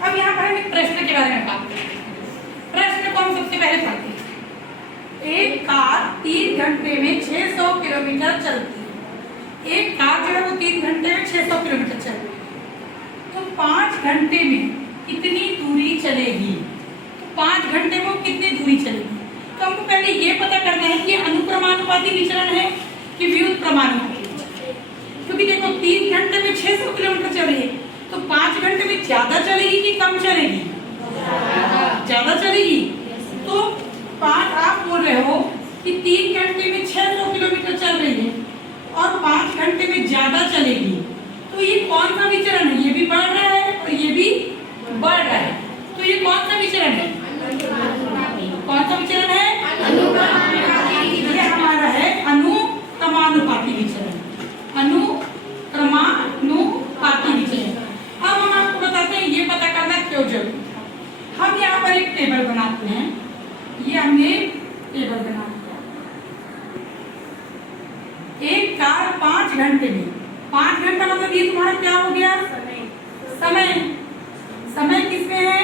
अब यहाँ पर हम एक प्रश्न के बारे में बात करते हैं। प्रश्न को हम सबसे पहले पढ़ते हैं। एक कार 3 घंटे में 600 किलोमीटर चलती है। एक कार जो है वो 3 घंटे में 600 किलोमीटर चलती है, तो 5 घंटे में कितनी दूरी चलेगी? तो 5 घंटे में वो कितनी दूरी चलेगी? तो हमको पहले ये पता करना है कि अनुक्रमानुपाती विचरण है कि व्युत्क्रमानुपाती विचरण। क्योंकि देखो 3 घंटे में 600 किलोमीटर चल रही है, तो 5 घंटे में ज्यादा चलेगी कि कम चलेगी? ज्यादा चलेगी। तो 5 आप बोल रहे हो कि 3 घंटे में 600 किलोमीटर चल रही है और 5 घंटे में ज्यादा चलेगी, तो ये कौन सा विचरण है? ये भी बढ़ रहा है और ये भी बढ़ रहा है, तो ये कौन सा विचरण है? कौन सा विचरण है? ये हमारा है अनुक्रमानुपाती विचरण। अनुक्रमानुपाती विचरण। अब हम आपको बताते हैं ये पता करना क्यों जरूरी। हम यहाँ पर एक टेबल बनाते हैं। ये हमने टेबल बना दिया। एक कार 5 घंटे में, 5 घंटा मतलब ये तुम्हारा क्या हो गया? समय। समय किसमें है?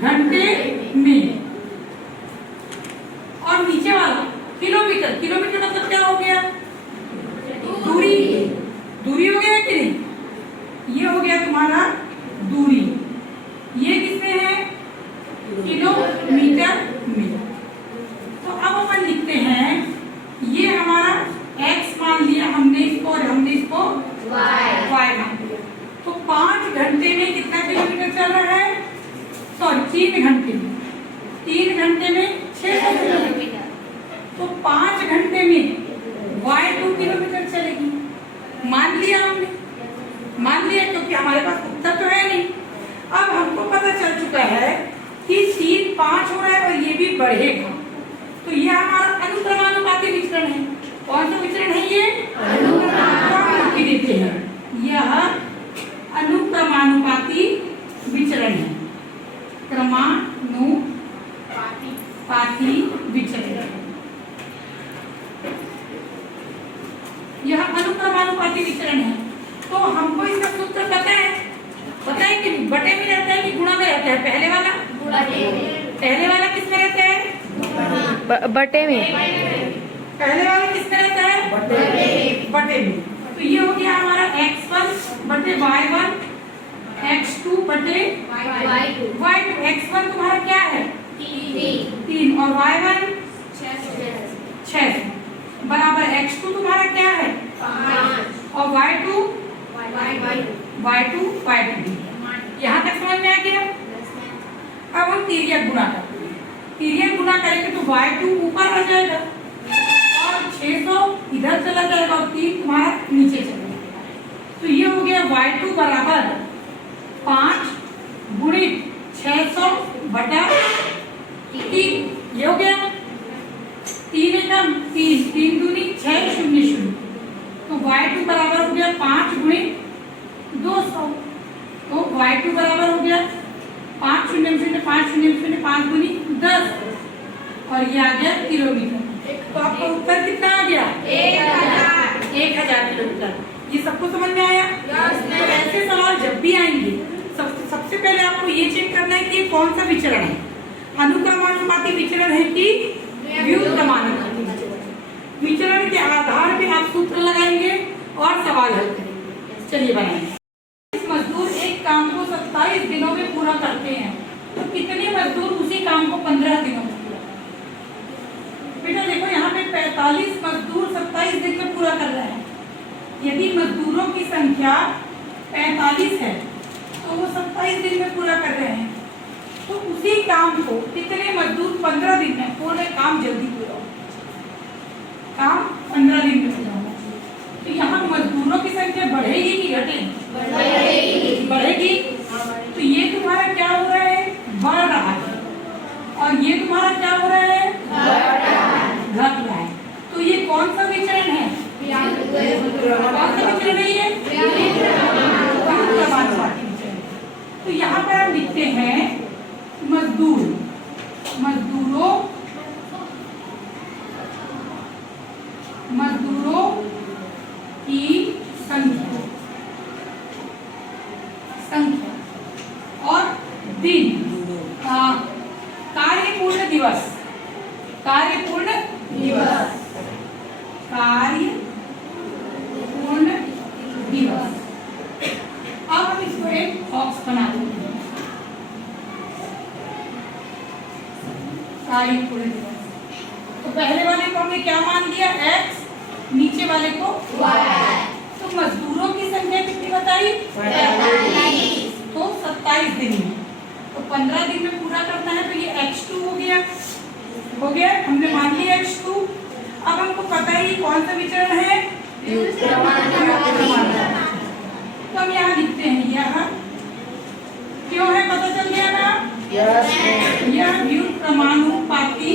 घंटे में। और नीचे वाला किलोमीटर। किलोमीटर मतलब क्या हो गया? दूरी। दूरी हो गया कि नहीं? ये हो गया तुम्हारा दूरी। ये किसमें है? किलोमीटर में। तो अब अपन लिखते हैं ये हमारा x मान लिया हमने इसको और हमने इसको y मान लिया। तो 5 घंटे में कितना किलोमीटर चल रहा है? सॉरी 3 घंटे में। 3 घंटे में 600 किलोमीटर। तो 5 घंटे में y 2 किलोमीटर चलेगी। मान लिया हमने, मान लिया क्योंकि हमारे पास उत्तर तो है नहीं। अब हमको पता चल चुका है कि 3 5 हो रहा है और ये भी बढ़ेगा, तो ये हमारा अनुक्रमानुपाती विचरण है। कौन सा विचरण है ये? अनुक्रमानुपाती देते हैं। यह अनुक्रमानुपाती विचरण है। क्रमानुपाती विचरण। यह अनुक्रमानुपाती विचरण है। तो हमको इसका सूत्र पता है? पता है कि बटे में रहता है कि गुणा में रहता है? पहले वाला पहले वाला किस में रहता है? बटे में। पहले वाला किस में रहता है? बटे में। तो ये हो गया हमारा x1 बटे y1, x2 बटे y2। x1 तुम्हारा क्या है? 3 और y1 6 बराबर x2 तुम्हारा क्या है? 5 और y2 यहाँ तक समझ में आ गया? अब हम तिर्यक गुणा करते हैं। तिर्यक गुणा करेंगे तो y2 ऊपर आ जाएगा और 600 इधर चला जाएगा और 3 तुम्हारा नीचे चला जाएगा। तो ये हो गया y2 बराबर 5 गुणित 600 बटा 3। ये हो गया 3 दूनी 6 0 0। तो y2 बराबर हो गया 5 गुणित 200। तो y2 बराबर हो गया 5 0 0 5 0 0 5 गुनी 10 और ये आ गया किलोमीटर। तो आपका उत्तर कितना आ गया? 1000 किलोमीटर। ये सबको समझ में आया? तो ऐसे सवाल जब भी आएंगे सबसे पहले आपको ये चेक करना है कि ये कौन सा विचरण है, अनुक्रमानुपाती विचरण है कि व्युत्क्रमानुपाती विचरण। विचरण के आधार पे आप सूत्र लगाएंगे और सवाल हल करेंगे। चलिए बनाएंगे। मजदूर एक काम को 27 दिनों में पूरा करते हैं, तो कितने मजदूर उसी काम को 15 दिनों में पूरा करते हैं? बेटा देखो यहाँ पे 45 मजदूर 27 दिन में पूरा कर रहे हैं। यदि मजदूरों की संख्या 45 है तो वो 27 दिन में पूरा कर रहे हैं, तो उसी काम को कितने मजदूर 15 दिन में पूरे काम जल्दी पूरा हो? काम 15 दिन में पूरा होगा। तो यहाँ मजदूरों की संख्या बढ़ेगी कि घटेगी? बढ़ेगी। तो ये तुम्हारा क्या हो रहा है? बढ़ रहा है। और ये तुम्हारा क्या हो रहा है? घट रहा है। तो ये कौन सा विचरण है? कौन सा विचरण है ये? अनुक्रमानुपाती विचरण। तो यहाँ पर हम लिखते हैं मजदूरों की संख्या और दिन। कार्यपूर्ण दिवस, कार्यपूर्ण दिवस, कार्यपूर्ण दिवस। अब हम इसको एक बॉक्स बना देंगे। कार्यपूर्ण दिवस, तो पहले वाले को हमने क्या मान लिया x, नीचे वाले को y। तो मजदूरों की संख्या कितनी बताई? 45। तो 27 दिन में, तो 15 दिन में पूरा करना है, तो ये x2 हो गया, हमने मान लिया x2। अब हमको पता है कौन सा विचरण है, तो हम यहाँ लिखते हैं, यह क्यों है पता चल गया ना, यह व्युत्क्रमानुपाती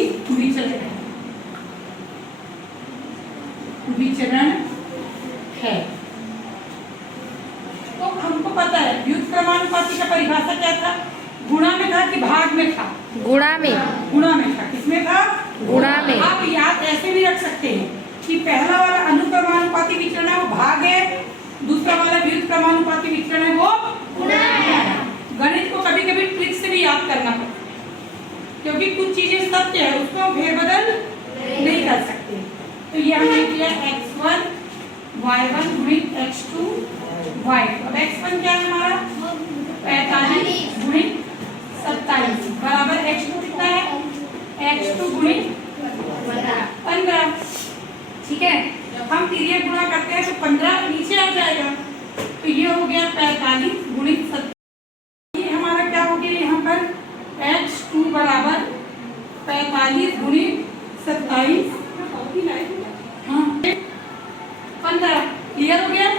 विचरण है। तो हमको पता है व्युत्क्रमानुपाती का परिभाषा क्या था, गुणा में था कि भाग में था? गुणा में। गुणा में था। किसमें था? गुणा में। आप याद ऐसे भी रख सकते हैं कि पहला वाला अनुक्रमानुपाती विचरण है वो भाग है, दूसरा वाला व्युत्क्रमानुपाती विचरण है वो गुणा है। गणित को कभी कभी ट्रिक से भी याद करना पड़ता है, क्योंकि कुछ चीजें सत्य है उसको फेरबदल नहीं कर सकते। तो ये हमने किया x1 y1 गुणित x2 y2। अब x1 क्या है हमारा, 45 गुणित 27 बराबर x2 कितना है, x2 गुणित 15। ठीक है, हम तिर्यक गुणा करते हैं तो 15 नीचे आ जाएगा, तो ये हो गया 45 गुणित 27। ये हमारा क्या हो गया यहाँ पर, x2 बराबर 45 गुणित 27, हाँ 15। क्लियर हो गया?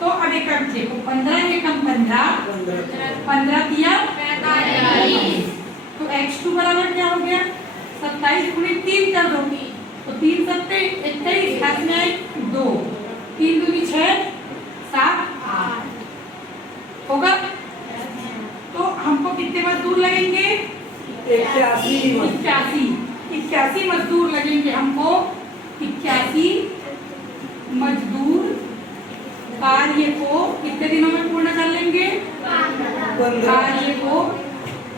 तो अब एक देखो, 15 एकम 15 किया 45, तो x2 बराबर क्या हो गया, 27 गुणित 3 कर दो, तो 3 सत्ते 21, हाथ में 2, 3 दूनी 6, 7 8 होगा। तो हमको कितने मजदूर लगेंगे, 81 मजदूर लगेंगे हमको। 81 मजदूर कार्य को कितने दिनों में पूर्ण कर लेंगे, कार्य को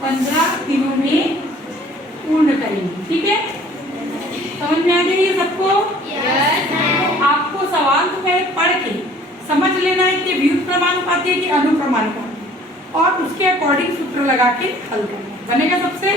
15 दिनों में पूर्ण करेंगे। ठीक है, समझ में आ गई ये सबको? आपको सवाल को पहले पढ़ के समझ लेना है कि व्युत्क्रमानुपाती है कि अनुक्रमानुपाती, और उसके अकॉर्डिंग सूत्र लगा के हल करना। बनेगा सबसे?